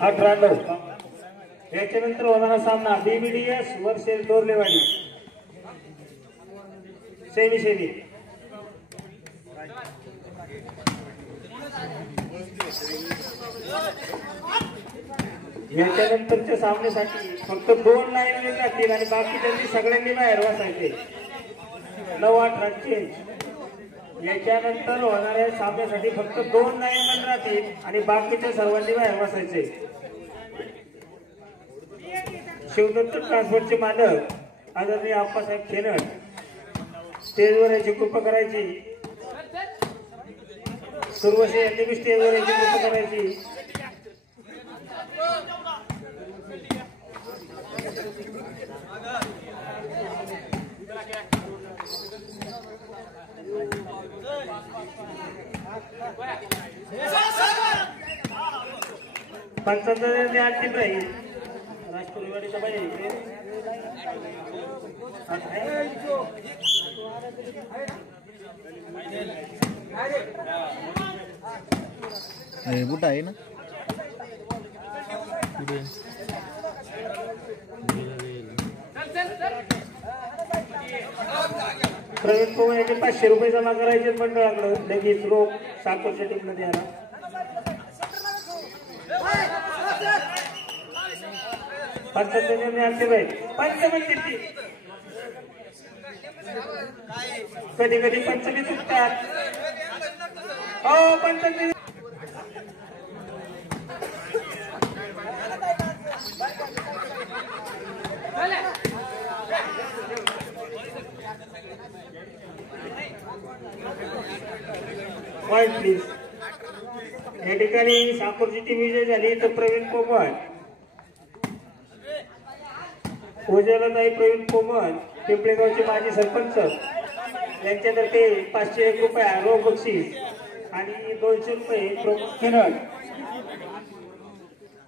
18-9 याच्यानंतर होणारा सामना बीबीडीएस वर्सेस डोरलेवाडी सेमी याच्यानंतरच्या सामन्यासाठी फक्त 2 लाईन लागतील आणि बाकीच्यांनी सगळ्यांनी बाहेर बसायचे 9-8 चेंज। याच्यानंतर होणाऱ्या सामन्यासाठी फक्त 2 लाईन राहतील आणि बाकीच्या सर्वांनी बाहेर बसायचे। शिवदत्त ट्रान्सपोर्टचे मालक आदरणीय आप्पासाहेब खेनड स्टेजवर याची कृपा करायची। सुरवसे यांनी बी स्टेजवर याची कृपा करायची। पंचायत अंतिम राहील राष्ट्रवादीचा पाहिजे बुट आहे ना प्रवीण पवार यांचे 500 रुपये जमा करायचे मंडळाकडे लगेच रोख साकोरच्या टीम मध्ये आला। कधी कधी पंचमी चुकतात हो पंचमी प्लीज। या ठिकाणी साकोरची टीम विजय झाली तर प्रवीण पोमन उज्ज्वलाताई प्रवीण पोमन पिंपळेगावचे माजी सरपंच यांच्यातर्फे 501 रुपये रोख बक्षीस आणि 200 रुपये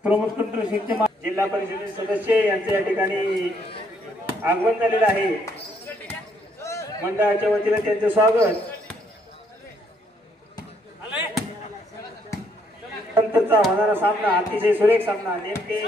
प्रमोद कंट्रोलचे जिल्हा परिषदेचे सदस्य यांचे या ठिकाणी आगमन झालेलं आहे। मंडळाच्या वतीने त्यांचे स्वागत। नंतरचा होणारा सामना अतिशय सुरेख सामना नेमके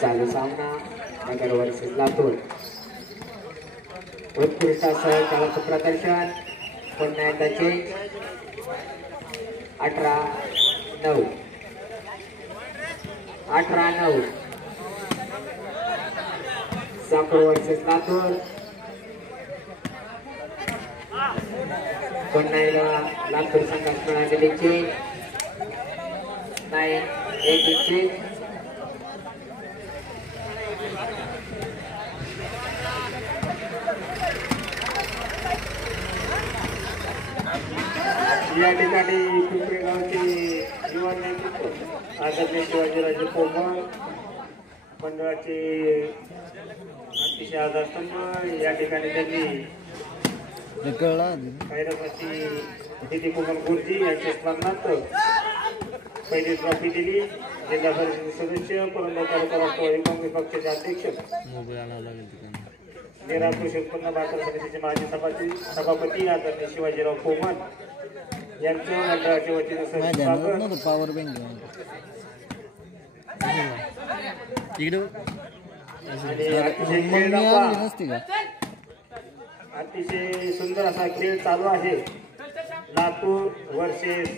चालू सामना नगर वर्सेस लातूर उत्कृष्टासह काळाचं प्रदर्शन पुन्हा एकदा चेंज 18-9 साकोर वर्सेस लातूर पुन्हा एकदा लातूर संघात मिळालेली चेंज 9-8 चेंज। या ठिकाणी पिंपळेगावचे युवा नेतृत्व आदरणीय शिवाजीराजे पोमन मंडळाचे अतिशय आधारस्तंभ या ठिकाणी त्यांनी खैरपती दिदी कुमार गुरुजी यांच्या स्मरणार्थ पहिली ट्रॉफी दिली। जिल्हा परिषद सदस्य परंतु तालुका राष्ट्रवादी काँग्रेस पक्षाचे अध्यक्ष निराळ कृषी उत्पन्न बाजार समितीचे माजी सभापती आदरणीय शिवाजीराव पोमन यांच्या मंडळाच्या वतीने पॉवर बँक अतिशय सुंदर असा खेळ चालू आहे। लातूर वर्सेस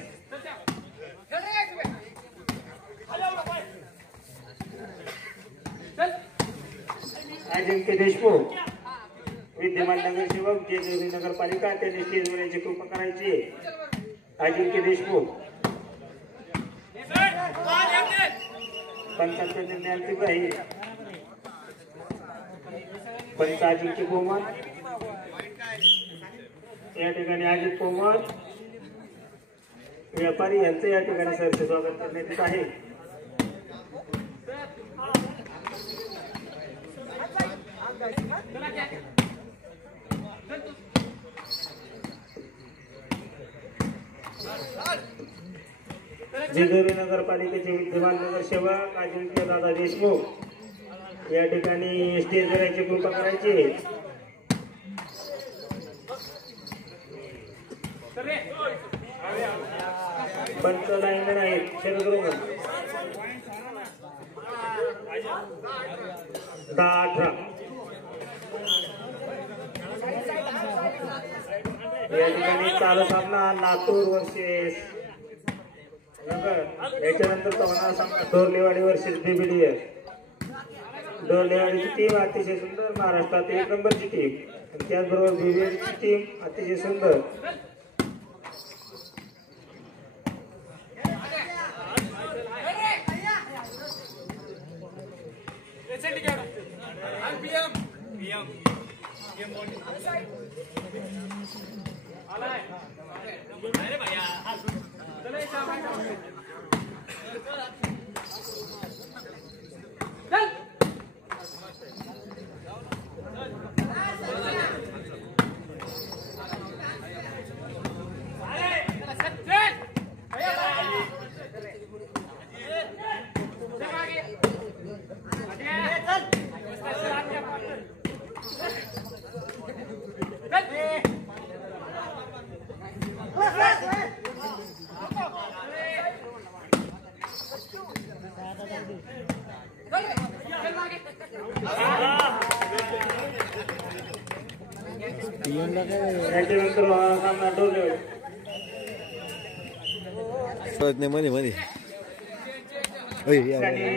अजिंक्य देशमुख विद्यमान नगरसेवक जेजुरी नगरपालिका त्यांनी स्टेजवर यांची कृपा करायची। अजिंक्य देशमुख पंचांचा निर्णय अंतिम राहील. पंच अजिंक्य पोमन या ठिकाणी अजित पोमन व्यापारी यांचं या ठिकाणी सरचे स्वागत करण्यात येत आहे. जेजुरी नगरपालिकेचे विद्यमान नगरसेवक अजिंक्य दादा देशमुख या ठिकाणी स्टेजवर याची कृपा करायची. पंच लाईनर आहेत शरद रोमन 10-18 या ठिकाणी चालू सामना लातूर वर्सेस नगर. याच्यानंतर होणारा सामना डोरलेवाडी वर्सेस बीबीडीएस. डोरलेवाडीची टीम अतिशय सुंदर, महाराष्ट्रात 1 नंबरची टीम, आणि त्याचबरोबर बीबीडीची टीम अतिशय सुंदर.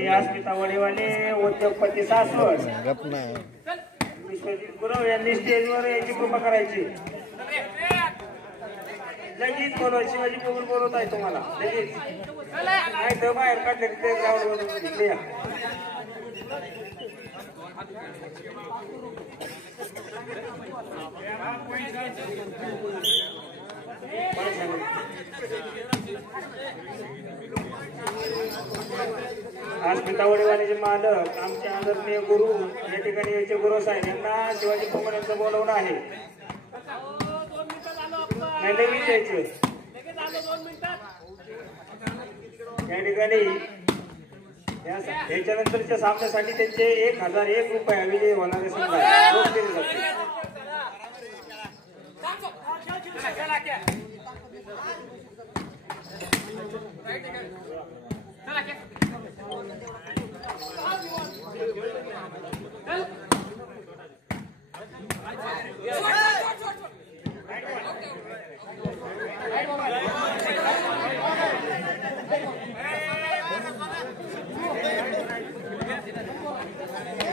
अस्मिता वडेवाले उद्योगपती सासवड विश्वजित गुरव यांनी स्टेजवर याची कृपा करायची. लगेच बोलवा, शिवाजी बघून बोलवत आहे तुम्हाला लगेच, नाही तर बाहेर काढले ते ग्राउंड या. अस्मिता वडेवालेचे मालक आमचे आदरणीय गुरु या ठिकाणी याचे गुरु साहेब यांना शिवाजी कुमार यांचं बोलवणं आहे. या ठिकाणी याच्यानंतरच्या सामन्यासाठी त्यांचे 1001 रुपये विजयी होणारे संघ रोख दिले जाते.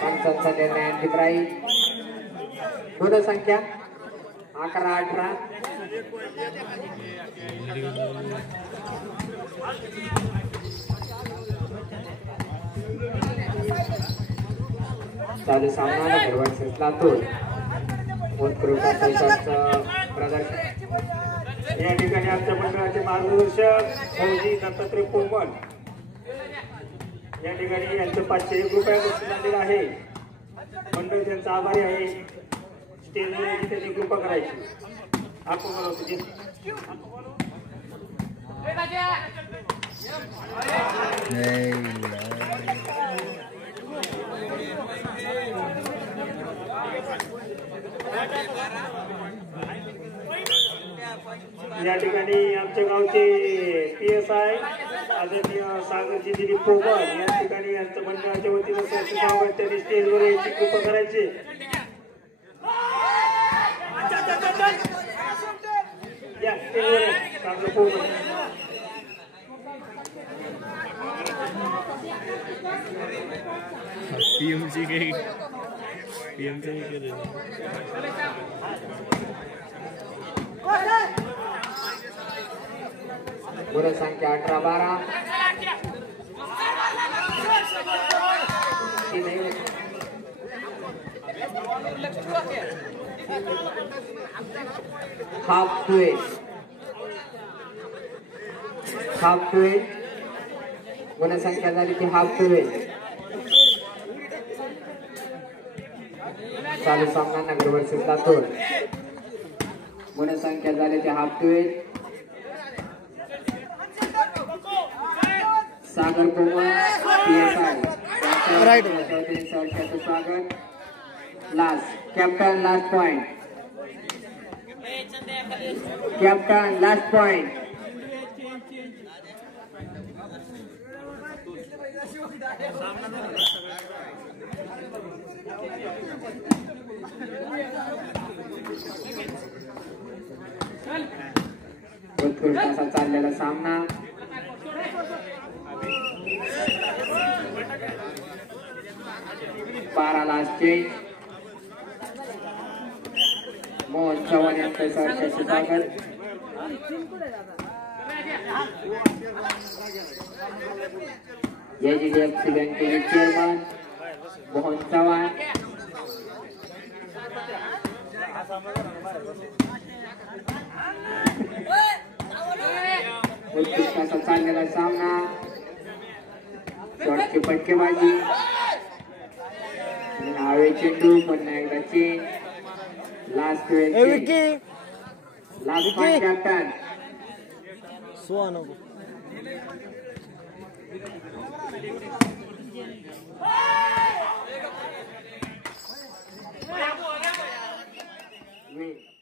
पंचांचा निर्णय प्राईज गुण संख्या 11-18. चालू सामना नगर लातूर प्रदर्शन. या ठिकाणी आमच्या मंडळाचे मार्गदर्शक फौजी दत्तात्रय पोमन या ठिकाणी यांचं 501 रुपये बक्षीस झालेलं आहे. मंडळ त्यांचा आभारी आहे. स्टेजवर त्यांची कृपा करायची. आपण बोलवतो या ठिकाणी आमच्या गावचे PSI आदरणीय सागरजी दिलीप पोमन या ठिकाणी यांचं मंडळाच्या वतीनं त्यांनी स्टेजवर यायची कृपा करायची. या स्टेजवर सागर पोमन गुण संख्या 18-12. हाफ ट्वेल गुणसंख्या झाली ती हाफ ट्वेल. चालू सामना नगर वर्सेस लातूर. गुणसंख्या झाली ती हाफ ट्वेल. सागर कोमल PSI वर्षाचं स्वागत. Captain last point. Captain last point. उत्कृष्ट असा चाललेला सामना. बारा लास्ट चेंज. मोहन चव्हाण यांचं सहर्ष स्वागत. HDFC बँकेचे चेअरमन मोहन चव्हाण. उत्कृष्ट असा चाललेला सामना. शॉटची फटकेबाजी. नावे चेंडू पुन्हा एकदा change. Last point captain. Win.